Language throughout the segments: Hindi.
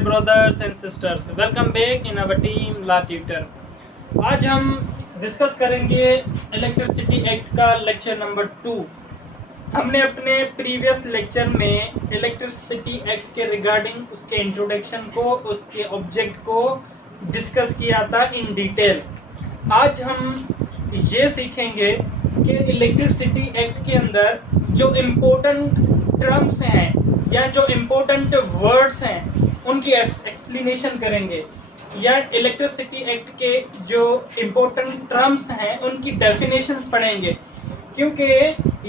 Brothers and sisters, welcome back in our team la tutor. आज हम डिस्कस करेंगे इलेक्ट्रिसिटी एक्ट का लेक्चर नंबर 2। हमने अपने प्रीवियस लेक्चर में इलेक्ट्रिसिटी एक्ट के रिगार्डिंग उसके इंट्रोडक्शन को, उसके ऑब्जेक्ट को डिस्कस किया था इन डिटेल। आज हम ये सीखेंगे कि इलेक्ट्रिसिटी एक्ट के अंदर जो इम्पोर्टेंट टर्म्स हैं या जो इम्पोर्टेंट वर्ड्स हैं उनकी एक्सप्लेनेशन करेंगे, या इलेक्ट्रिसिटी एक्ट के जो इम्पोर्टेंट टर्म्स हैं उनकी डेफिनेशंस पढ़ेंगे, क्योंकि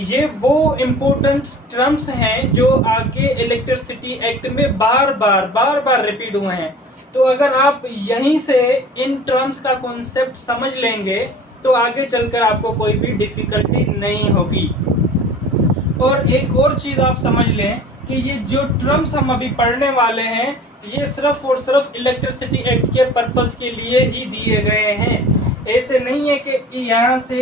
ये वो इम्पोर्टेंट टर्म्स हैं जो आगे इलेक्ट्रिसिटी एक्ट में बार बार रिपीट हुए हैं। तो अगर आप यहीं से इन टर्म्स का कॉन्सेप्ट समझ लेंगे तो आगे चलकर आपको कोई भी डिफिकल्टी नहीं होगी। और एक और चीज आप समझ लें कि ये जो टर्म्स हम अभी पढ़ने वाले हैं ये सिर्फ और सिर्फ इलेक्ट्रिसिटी एक्ट के पर्पस के लिए ही दिए गए हैं। ऐसे नहीं है कि यहाँ से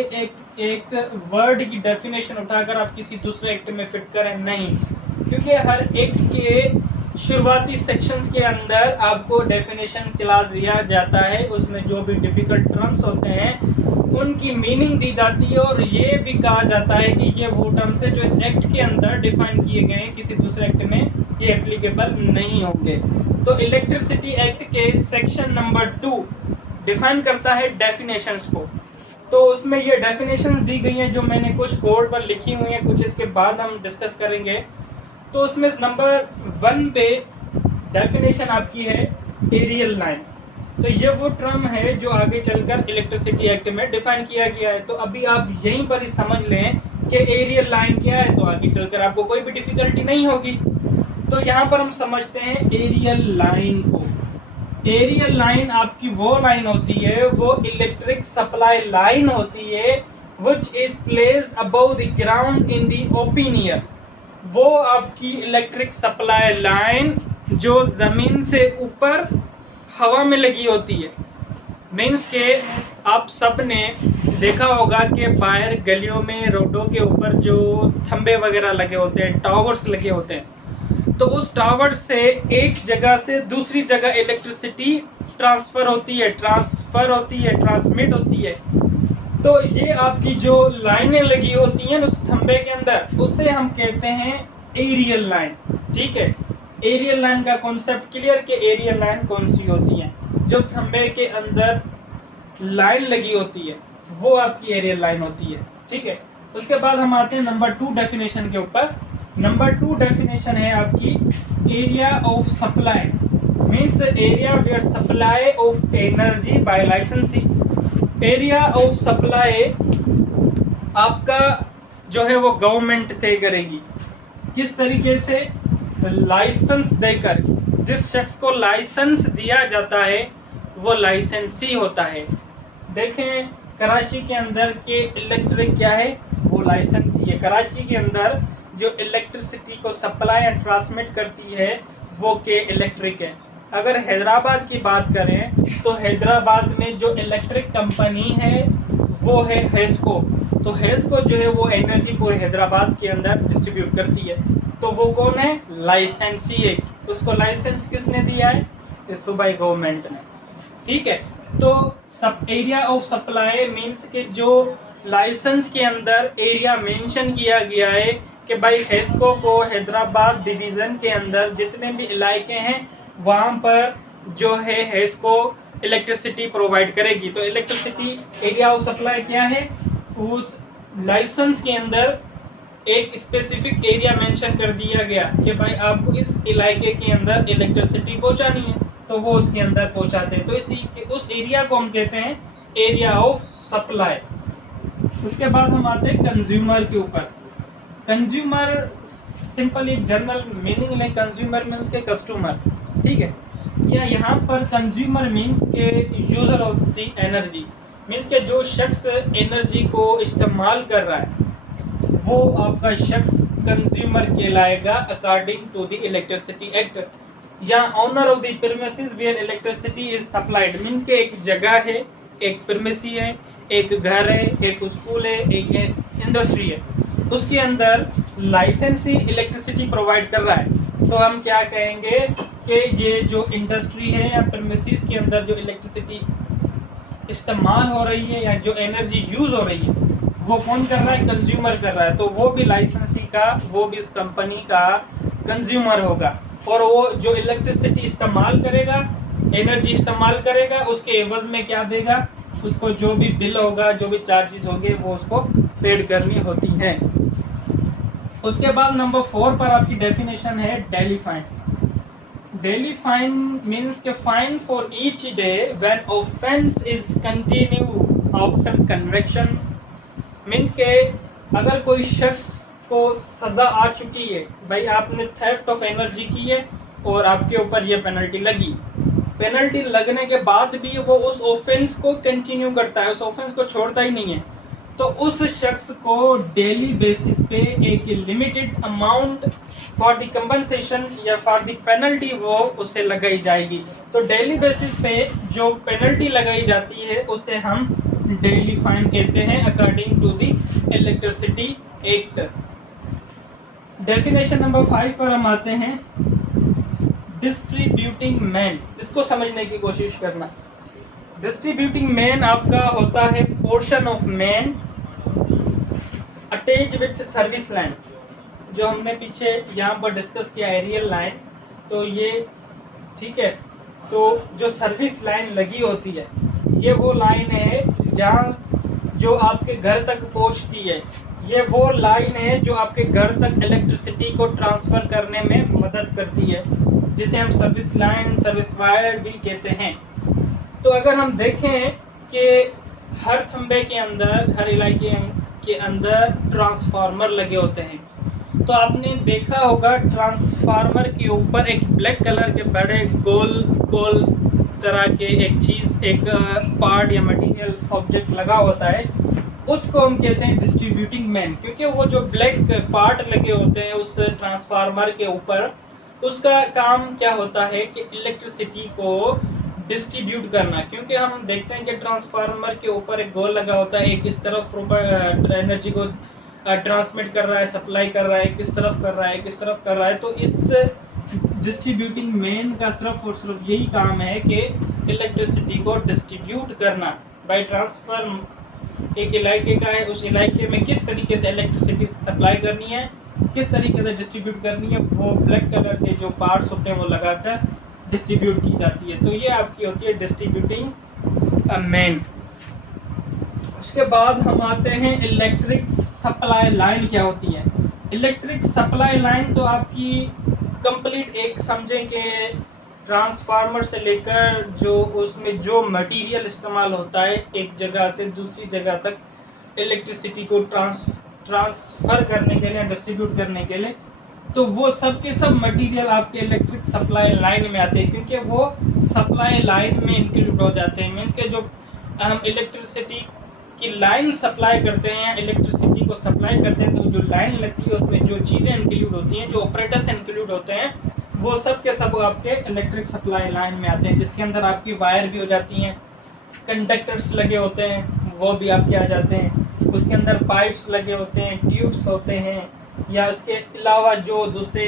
एक वर्ड की डेफिनेशन उठाकर आप किसी दूसरे एक्ट में फिट करें, नहीं, क्योंकि हर एक्ट के शुरुआती सेक्शंस के अंदर आपको डेफिनेशन क्लास दिया जाता है, उसमें जो भी डिफिकल्ट टर्म्स होते हैं उनकी मीनिंग दी जाती है, और ये भी कहा जाता है कि ये वो टर्म्स है जो इस एक्ट के अंदर डिफाइन किए गए हैं, किसी दूसरे एक्ट में ये एप्लीकेबल नहीं होंगे। तो इलेक्ट्रिसिटी एक्ट के सेक्शन नंबर 2 डिफाइन करता है डेफिनेशंस को। तो उसमें ये डेफिनेशंस दी गई हैं जो मैंने कुछ बोर्ड पर लिखी हुई हैं, कुछ इसके बाद हम डिस्कस करेंगे। तो उसमें नंबर 1 पे डेफिनेशन आपकी है एरियल लाइन। तो ये वो टर्म है जो आगे चलकर इलेक्ट्रिसिटी एक्ट में डिफाइन किया गया है। तो अभी आप यहीं पर ही समझ लें कि एरियल लाइन क्या है, तो आगे चलकर आपको कोई भी डिफिकल्टी नहीं होगी। तो यहाँ पर हम समझते हैं एरियल लाइन को। एरियल लाइन आपकी वो लाइन होती है, वो इलेक्ट्रिक सप्लाई लाइन होती है which is placed above the ground in the open air. वो आपकी इलेक्ट्रिक सप्लाई लाइन जो जमीन से ऊपर हवा में लगी होती है। मीन्स के आप सब ने देखा होगा कि बाहर गलियों में, रोडों के ऊपर जो थंबे वगैरह लगे होते हैं, टावर्स लगे होते हैं, तो उस टावर से एक जगह से दूसरी जगह इलेक्ट्रिसिटी ट्रांसमिट होती है। तो ये आपकी जो लाइनें लगी होती हैं उस थंबे के अंदर, उसे हम कहते हैं एरियल लाइन। ठीक है, एरियल लाइन का कॉन्सेप्ट क्लियर कि एरियल लाइन कौन सी होती है। जो थंबे के अंदर लाइन लगी होती है वो आपकी एरियल लाइन होती है। ठीक है, उसके बाद हम आते हैं नंबर 2 डेफिनेशन के ऊपर। नंबर 2 डेफिनेशन है आपकी area of supply, means area where supply of energy by licensing. Area of supply आपका जो है वो गवर्नमेंट तय करेगी। किस तरीके से? लाइसेंस देकर। जिस शख्स को लाइसेंस दिया जाता है वो लाइसेंसी होता है। देखें, कराची के अंदर के इलेक्ट्रिक क्या है, वो लाइसेंसी है। कराची के अंदर जो इलेक्ट्रिसिटी को सप्लाई एंड ट्रांसमिट करती है वो के इलेक्ट्रिक है। अगर हैदराबाद की बात करें तो हैदराबाद में जो इलेक्ट्रिक कंपनी है वो है हेस्को। तो हेस्को जो है वो एनर्जी पूरे हैदराबाद के अंदर डिस्ट्रीब्यूट करती है। तो वो कौन है? लाइसेंसी है। उसको लाइसेंस किसने दिया है? सूबाई गवर्नमेंट ने। ठीक है, तो सब एरिया ऑफ सप्लाई मीन्स के जो लाइसेंस के अंदर एरिया मेंशन किया गया है कि भाई हेस्को को हैदराबाद डिवीजन के अंदर जितने भी इलाके हैं वहां पर जो है हेस्को इलेक्ट्रिसिटी प्रोवाइड करेगी। तो इलेक्ट्रिसिटी एरिया ऑफ सप्लाई क्या है? उस लाइसेंस के अंदर एक स्पेसिफिक एरिया मेंशन कर दिया गया कि भाई आपको इस इलाके के अंदर इलेक्ट्रिसिटी पहुंचानी है, तो वो उसके अंदर पहुंचाते हैं। तो उस एरिया को हम कहते हैं एरिया ऑफ सप्लाई। उसके बाद हम आते हैं कंज्यूमर के ऊपर। कंज्यूमर सिंपल एक जनरल मीनिंग में कंज्यूमर मीन्स के कस्टमर। ठीक है, या यहाँ पर कंज्यूमर मीन्स के user of the energy, means के जो शख्स एनर्जी को इस्तेमाल कर रहा है वो आपका शख्स कंज्यूमर कहलाएगा according to the electricity act. या owner of the premises where electricity is supplied, means के एक जगह है, एक प्रीमिसी है, एक घर है, एक स्कूल है, एक इंडस्ट्री है, उसके अंदर लाइसेंसी इलेक्ट्रिसिटी प्रोवाइड कर रहा है। तो हम क्या कहेंगे कि ये जो इंडस्ट्री है या प्रेमिसेस के अंदर जो इलेक्ट्रिसिटी इस्तेमाल हो रही है या जो एनर्जी यूज हो रही है वो कौन कर रहा है, कंज्यूमर कर रहा है। तो वो भी लाइसेंसी का, वो भी उस कंपनी का कंज्यूमर होगा और वो जो इलेक्ट्रिसिटी इस्तेमाल करेगा, एनर्जी इस्तेमाल करेगा, उसके एवज में क्या देगा, उसको जो भी बिल होगा, जो भी चार्जेस होंगे वो उसको पेड करनी होती हैं। उसके बाद नंबर 4 पर आपकी डेफिनेशन है daily fine. Daily fine means के fine for each day when offence is continue after conviction. Means के अगर कोई शख्स को सजा आ चुकी है, भाई आपने थेफ्ट ऑफ एनर्जी की है और आपके ऊपर ये पेनल्टी लगी, पेनल्टी लगने के बाद भी वो उस ऑफेंस को कंटिन्यू करता है, उस ऑफेंस को छोड़ता ही नहीं है, तो उस शख्स को डेली बेसिस पे एक limited amount for the compensation या फॉर द पेनल्टी वो उसे लगाई जाएगी। तो डेली बेसिस पे जो पेनल्टी लगाई जाती है उसे हम डेली फाइन कहते हैं according to the electricity act. Definition number 5 पर हम आते हैं डिस्ट्रीब्यूटिंग मैन। इसको समझने की कोशिश करना। डिस्ट्रीब्यूटिंग मैन आपका होता है portion of man attach with service line, जो हमने पीछे यहाँ पर डिस्कस किया एरियल लाइन, तो ये ठीक है। तो जो सर्विस लाइन लगी होती है ये वो लाइन है जहाँ जो आपके घर तक पहुँचती है, ये वो लाइन है जो आपके घर तक इलेक्ट्रिसिटी को ट्रांसफर करने में मदद करती है, जिसे हम सर्विस लाइन, सर्विस वायर भी कहते हैं। तो अगर हम देखें कि हर खंबे के अंदर, हर इलाके के अंदर ट्रांसफार्मर लगे होते हैं, तो आपने देखा होगा ट्रांसफार्मर के ऊपर एक ब्लैक कलर के बड़े गोल गोल तरह के एक चीज, एक पार्ट या मटेरियल ऑब्जेक्ट लगा होता है, उसको हम कहते हैं डिस्ट्रीब्यूटिंग मैन। क्योंकि वो जो ब्लैक पार्ट लगे होते हैं उस ट्रांसफार्मर के ऊपर, उसका काम क्या होता है कि इलेक्ट्रिसिटी को डिस्ट्रीब्यूट करना। क्योंकि हम देखते हैं कि ट्रांसफार्मर के ऊपर एक गोल लगा होता है, एक इस तरफ प्रॉपर एनर्जी को ट्रांसमिट कर रहा है, सप्लाई कर रहा है, किस तरफ कर रहा है, किस तरफ कर रहा है। तो इस डिस्ट्रीब्यूटिंग मेन का सिर्फ और सिर्फ यही काम है कि इलेक्ट्रिसिटी को डिस्ट्रीब्यूट करना बाय ट्रांसफर। एक इलाके का है, उस इलाके में किस तरीके से इलेक्ट्रिसिटी सप्लाई करनी है, किस तरीके से डिस्ट्रीब्यूट करनी है, वो ब्लैक कलर के जो पार्ट्स होते हैं वो लगाकर डिस्ट्रीब्यूट की जाती है। तो ये आपकी होती है डिस्ट्रीब्यूटिंग मेन। उसके बाद हम आते हैं इलेक्ट्रिक सप्लाई लाइन क्या होती है। इलेक्ट्रिक सप्लाई लाइन तो आपकी कंप्लीट एक समझें कि ट्रांसफार्मर से लेकर जो उसमें जो मटेरियल इस्तेमाल होता है एक जगह से दूसरी जगह तक इलेक्ट्रिसिटी को ट्रांसफर करने के लिए, डिस्ट्रीब्यूट करने के लिए, तो वो सब के सब मटेरियल आपके इलेक्ट्रिक सप्लाई लाइन में आते हैं, क्योंकि वो सप्लाई लाइन में इंक्लूड हो जाते हैं। मीन्स के जो हम इलेक्ट्रिसिटी की लाइन सप्लाई करते हैं, इलेक्ट्रिसिटी को सप्लाई करते हैं, तो जो लाइन लगती है उसमें जो चीज़ें इंक्लूड होती हैं, जो ऑपरेटर्स इंक्लूड होते हैं, वो सब के सब आपके इलेक्ट्रिक सप्लाई लाइन में आते हैं, जिसके अंदर आपकी वायर भी हो जाती हैं, कंडक्टर्स लगे होते हैं वो भी आपके आ जाते हैं, उसके अंदर पाइप्स लगे होते हैं, ट्यूब्स होते हैं, या इसके अलावा जो दूसरे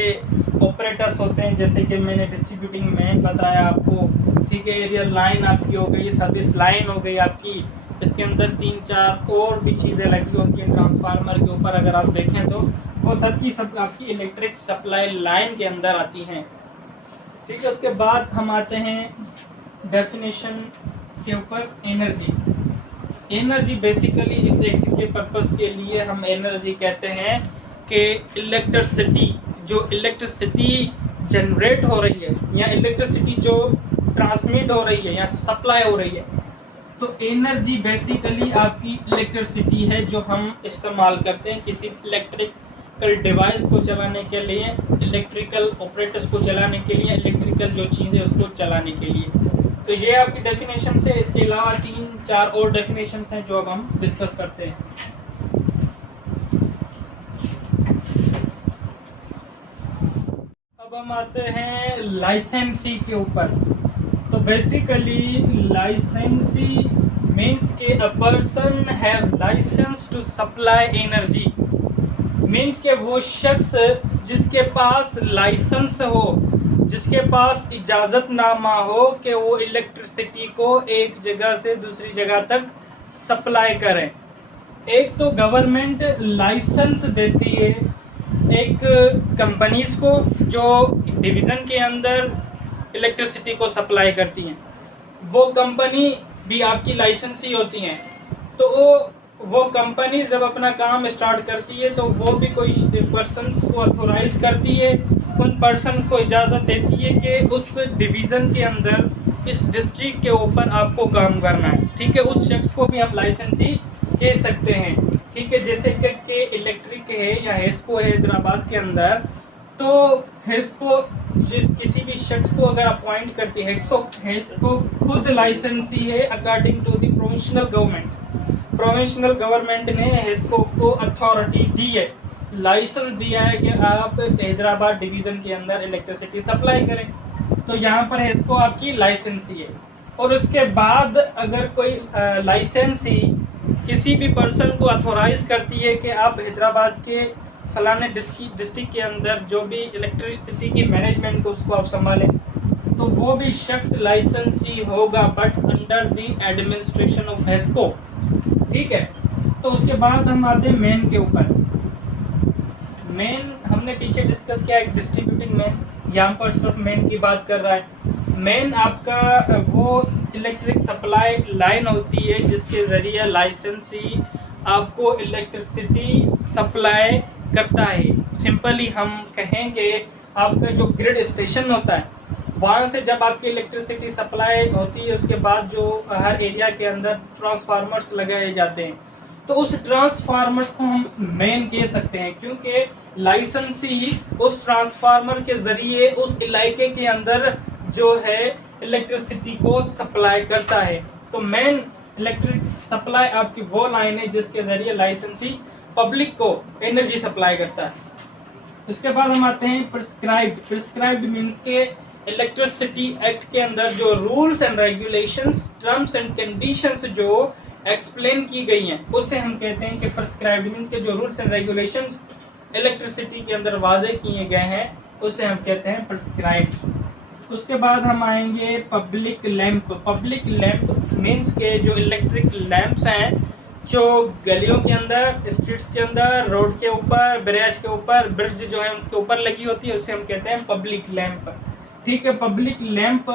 ऑपरेटर्स होते हैं, जैसे कि मैंने डिस्ट्रीब्यूटिंग मैन बताया आपको, ठीक है, एरियल लाइन आपकी हो गई, सर्विस लाइन हो गई आपकी, इसके अंदर 3-4 और भी चीज़ें लगी होती हैं ट्रांसफार्मर के ऊपर। अगर आप देखें तो वो सब की सब आपकी इलेक्ट्रिक सप्लाई लाइन के अंदर आती हैं, ठीक है। उसके बाद हम आते हैं डेफिनेशन के ऊपर एनर्जी। एनर्जी बेसिकली इस एक्ट के पर्पस के लिए हम एनर्जी कहते हैं कि इलेक्ट्रिसिटी, जो इलेक्ट्रिसिटी जनरेट हो रही है या इलेक्ट्रिसिटी जो ट्रांसमिट हो रही है या सप्लाई हो रही है, तो एनर्जी बेसिकली आपकी इलेक्ट्रिसिटी है जो हम इस्तेमाल करते हैं किसी इलेक्ट्रिकल डिवाइस को चलाने के लिए, इलेक्ट्रिकल ऑपरेटर्स को चलाने के लिए, इलेक्ट्रिकल जो चीज़ें उसको चलाने के लिए। तो ये आपकी डेफिनेशन है। इसके अलावा 3-4 और डेफिनेशन हैं जो अब हम डिस्कस करते हैं। अब हम आते हैं लाइसेंसी के ऊपर। तो बेसिकली लाइसेंसी मीन्स के a person have license to supply energy. Means के वो शख्स जिसके पास लाइसेंस हो, जिसके पास इजाजतनामा हो कि वो इलेक्ट्रिसिटी को एक जगह से दूसरी जगह तक सप्लाई करें। एक तो गवर्नमेंट लाइसेंस देती है एक कंपनीज को जो डिवीजन के अंदर इलेक्ट्रिसिटी को सप्लाई करती हैं, वो कंपनी भी आपकी लाइसेंस ही होती हैं। तो वो कंपनी जब अपना काम स्टार्ट करती है तो वो भी कोई पर्सन्स को अथोराइज करती है, उन पर्सन को इजाज़त देती है कि उस डिवीज़न के अंदर इस डिस्ट्रिक्ट के ऊपर आपको काम करना है। ठीक है, उस शख्स को भी हम लाइसेंस ही कह सकते हैं। ठीक है, जैसे कि इलेक्ट्रिक है या हेस्को है हैदराबाद के अंदर, तो हेस्को किसी भी शख्स को अगर अपॉइंट करती है, हेस्को खुद लाइसेंसी है according to the provincial government. Provincial government ने हेस्को को अथॉरिटी दी है, लाइसेंस दिया है कि आप हैदराबाद डिवीजन के अंदर इलेक्ट्रिसिटी सप्लाई करें। तो यहाँ पर हेस्को आपकी लाइसेंसी है। और उसके बाद अगर कोई लाइसेंसी किसी भी पर्सन को अथोराइज करती है कि आप हैदराबाद के फलाने डिस्ट्रिक्ट के अंदर जो भी इलेक्ट्रिसिटी की मैनेजमेंट को उसको आप संभालें, तो वो भी शख्स लाइसेंसी होगा, but under the administration of Hesco. ठीक है, तो उसके बाद हम आते हैं मेन के ऊपर। मेन हमने पीछे डिस्कस किया, एक डिस्ट्रीब्यूटिंग मेन, यहाँ पर सिर्फ मेन की बात कर रहा है। मेन आपका वो इलेक्ट्रिक सप्लाई लाइन होती है जिसके जरिए लाइसेंसी आपको इलेक्ट्रिसिटी सप्लाई करता है। सिंपली हम कहेंगे आपका जो ग्रिड स्टेशन होता है, वहाँ से जब आपकी इलेक्ट्रिसिटी सप्लाई होती है, उसके बाद जो हर एरिया के अंदर ट्रांसफार्मर्स लगाए जाते हैं, तो उस ट्रांसफार्मर्स को हम मेन कह सकते हैं, क्योंकि लाइसेंसी उस ट्रांसफार्मर के जरिए उस इलाके के अंदर जो है इलेक्ट्रिसिटी को सप्लाई करता है। तो मेन इलेक्ट्रिक सप्लाई आपकी वो लाइन है जिसके जरिए लाइसेंसी पब्लिक को एनर्जी सप्लाई करता है। उसके बाद हम आते हैं प्रिस्क्राइब्ड। प्रिस्क्राइब्ड मीन्स के इलेक्ट्रिसिटी एक्ट के अंदर जो rules and regulations, terms and conditions जो एक्सप्लेन की गई हैं, उसे हम कहते हैं कि प्रिस्क्राइब्ड मीन्स के जो रूल्स एंड रेगुलेशंस इलेक्ट्रिसिटी के अंदर वाजे किए गए हैं, उसे हम कहते हैं प्रिस्क्राइब्ड। उसके बाद हम आएंगे public lamp. Public lamp means के जो इलेक्ट्रिक लैंप्स हैं जो गलियों के अंदर, स्ट्रीट्स के अंदर, रोड के ऊपर, ब्रिज के ऊपर, ब्रिज जो है उसके ऊपर लगी होती है, उसे हम कहते हैं पब्लिक लैंप। ठीक है, public lamp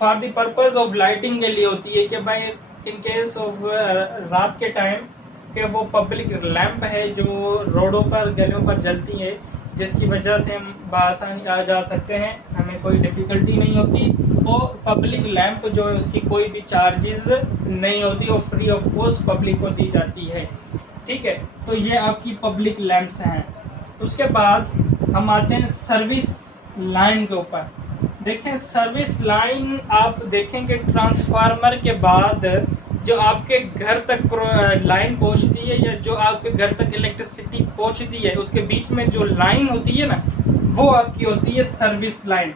for the purpose of lighting के लिए होती है कि भाई इन केस ऑफ रात के टाइम कि वो पब्लिक लैंप है जो रोडों पर, गलियों पर जलती है, जिसकी वजह से हम बआसानी आ जा सकते हैं, हमें कोई डिफिकल्टी नहीं होती। वो पब्लिक लैंप जो है उसकी कोई भी चार्जेस नहीं होती, वो फ्री ऑफ कॉस्ट पब्लिक को दी जाती है। ठीक है, तो ये आपकी पब्लिक लैंप्स हैं। उसके बाद हम आते हैं सर्विस लाइन के ऊपर। देखें, सर्विस लाइन आप देखेंगे ट्रांसफार्मर के बाद जो आपके घर तक लाइन पहुंचती है, या जो आपके घर तक इलेक्ट्रिसिटी पहुंचती है, उसके बीच में जो लाइन होती है ना, वो आपकी होती है सर्विस लाइन।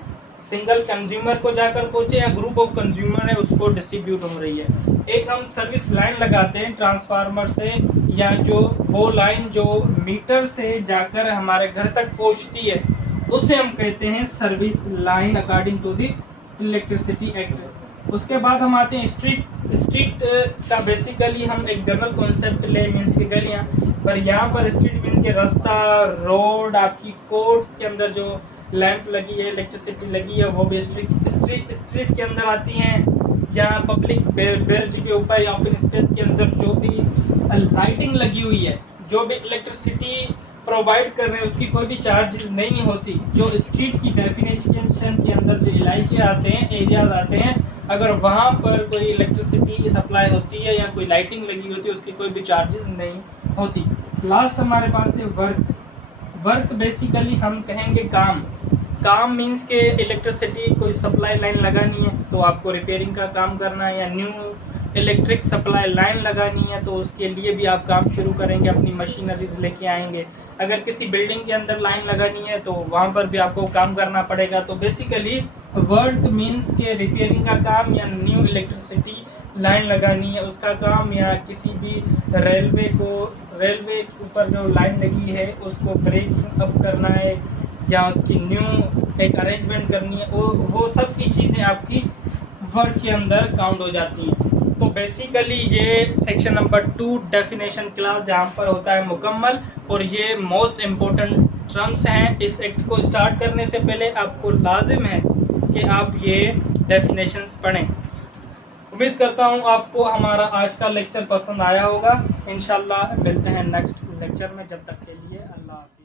सिंगल कंज्यूमर को जाकर पहुंचे या ग्रुप ऑफ कंज्यूमर है उसको डिस्ट्रीब्यूट हो रही है। एक हम सर्विस लाइन लगाते हैं ट्रांसफार्मर से, या जो वो लाइन जो मीटर से जाकर हमारे घर तक पहुंचती है, उसे हम कहते हैं service line according to the electricity act. उसके बाद हम आते हैं स्ट्रीट। स्ट्रीट का बेसिकली हम एक जनरल कॉन्सेप्ट ले, मीन्स की गलियां, पर यहाँ पर स्ट्रीट मीन के रास्ता, रोड, आपकी कोर्ट के अंदर जो लैंप लगी है, इलेक्ट्रिसिटी लगी है, वो भी स्ट्रीट के अंदर आती हैं। जहाँ पब्लिक ब्रिज के ऊपर या ओपन स्पेस के अंदर जो भी लाइटिंग लगी हुई है, जो भी इलेक्ट्रिसिटी प्रोवाइड कर रहे हैं, उसकी कोई भी चार्जेस नहीं होती। जो स्ट्रीट की डेफिनेशन के अंदर जो इलाके आते हैं, एरियाज आते हैं, अगर वहाँ पर कोई इलेक्ट्रिसिटी सप्लाई होती है या कोई लाइटिंग लगी होती है, उसकी कोई भी चार्जेस नहीं होती। लास्ट हमारे पास है वर्क। वर्क बेसिकली हम कहेंगे काम। काम मीन्स के इलेक्ट्रिसिटी कोई सप्लाई लाइन लगानी है तो आपको रिपेयरिंग का काम करना है, या न्यू इलेक्ट्रिक सप्लाई लाइन लगानी है तो उसके लिए भी आप काम शुरू करेंगे, अपनी मशीनरीज लेके आएंगे। अगर किसी बिल्डिंग के अंदर लाइन लगानी है तो वहाँ पर भी आपको काम करना पड़ेगा। तो बेसिकली वर्क मीन्स के रिपेयरिंग का काम, या न्यू इलेक्ट्रिसिटी लाइन लगानी है उसका काम, या किसी भी रेलवे को रेलवे के ऊपर जो लाइन लगी है उसको ब्रेकिंग अप करना है या उसकी न्यू एक अरेंजमेंट करनी है, वो सब की चीज़ें आपकी वर्ड के अंदर काउंट हो जाती हैं। तो बेसिकली ये सेक्शन नंबर 2 डेफिनेशन क्लास जहाँ पर होता है मुकम्मल, और ये मोस्ट इम्पोर्टेंट टर्म्स हैं। इस एक्ट को स्टार्ट करने से पहले आपको लाजिम है कि आप ये डेफिनेशंस पढ़ें। उम्मीद करता हूँ आपको हमारा आज का लेक्चर पसंद आया होगा। इंशाल्लाह मिलते हैं नेक्स्ट लेक्चर में, जब तक के लिए अल्लाह।